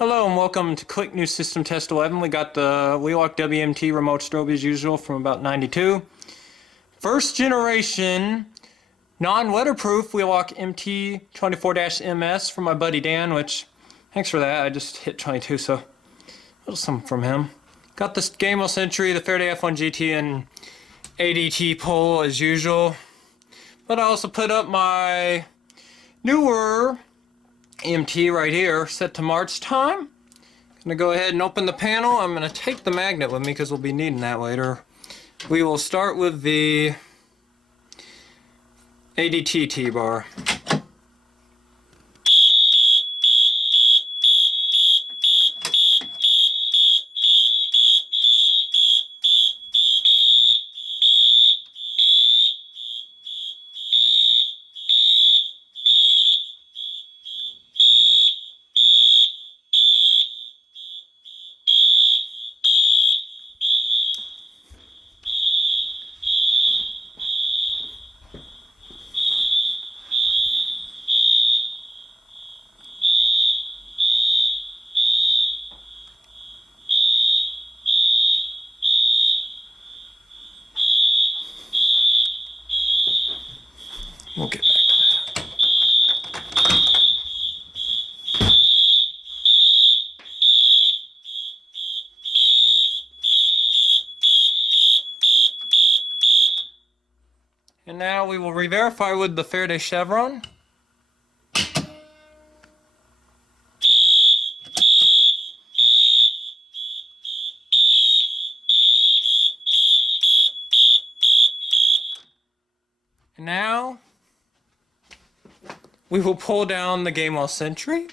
Hello and welcome to Click New System Test 11. We got the Wheelock WMT remote strobe as usual from about 92. First generation non-weatherproof Wheelock MT24-MS from my buddy Dan, which, thanks for that. I just hit 22, so a little something from him. Got this Gamewell Century, the Faraday F1 GT, and ADT pole as usual. But I also put up my newer MT right here, set to March time. Gonna go ahead and open the panel. I'm gonna take the magnet with me because we'll be needing that later. We will start with the ADT T-bar. We'll get back to that. And now we will re-verify with the Faraday chevron. And now we will pull down the Gamewell Century.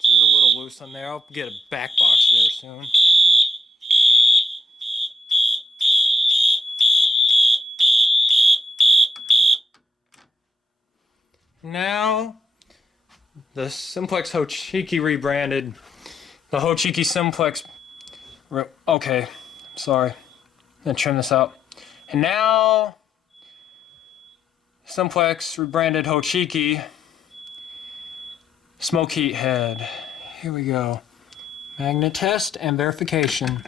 This is a little loose on there. I'll get a back box there soon. Now the Simplex Hochiki rebranded. The Hochiki Simplex. Okay, sorry. I'm gonna trim this out. And now Simplex rebranded Hochiki smoke heat head. Here we go. Magnet test and verification.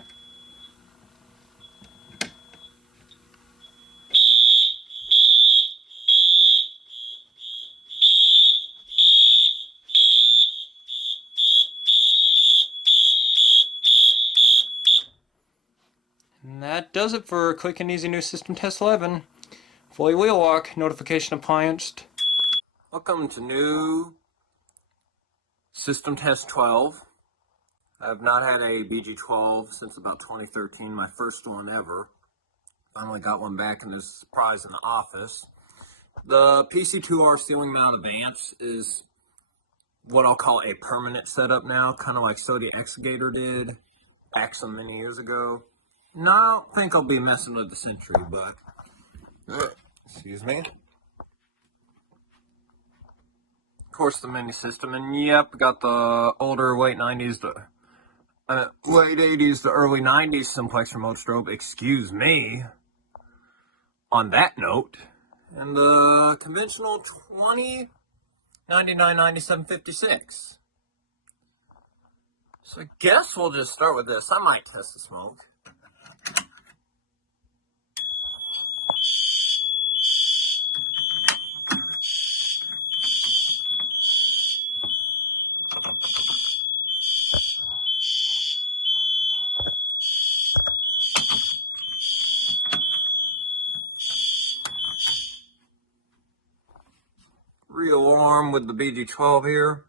And that does it for Quick and Easy New System Test 11. Fully Wheelock, notification applianced. Welcome to new System Test 12. I have not had a BG12 since about 2013, my first one ever. Finally got one back in this surprise in the office. The PC2R ceiling mount Advance is what I'll call a permanent setup now, kind of like Sody Exegator did back so many years ago. No, I don't think I'll be messing with the Century, but excuse me. Of course, the mini system, and yep, got the older late 90s to late 80s to early 90s Simplex remote strobe. Excuse me. On that note, and the conventional 20 99 97 56. So I guess we'll just start with this. I might test the smoke. Re-alarm with the BG12 here.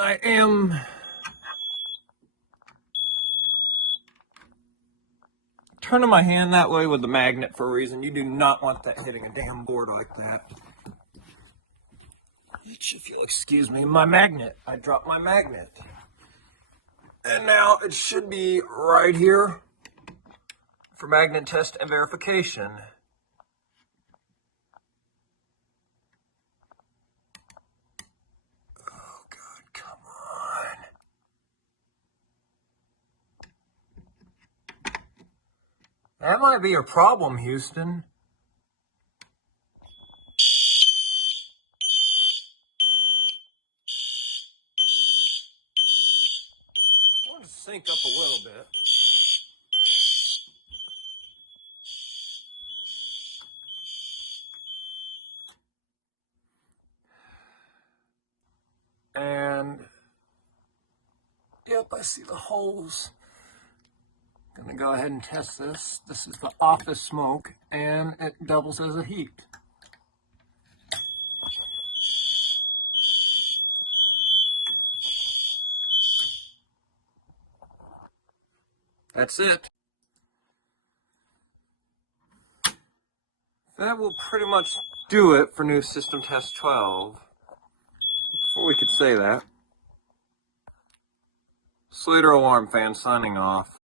I am turning my hand that way with the magnet for a reason. You do not want that hitting a damn board like that. Which, if you'll excuse me, my magnet. I dropped my magnet. And now it should be right here for magnet test and verification. Oh God, come on. That might be a problem, Houston. I want to sync up a little bit. And yep, I see the holes. I'm gonna go ahead and test this. This is the office smoke, and it doubles as a heat. That's it. That will pretty much do it for new system test 12. Before we could say that, Slater Alarm Fan signing off.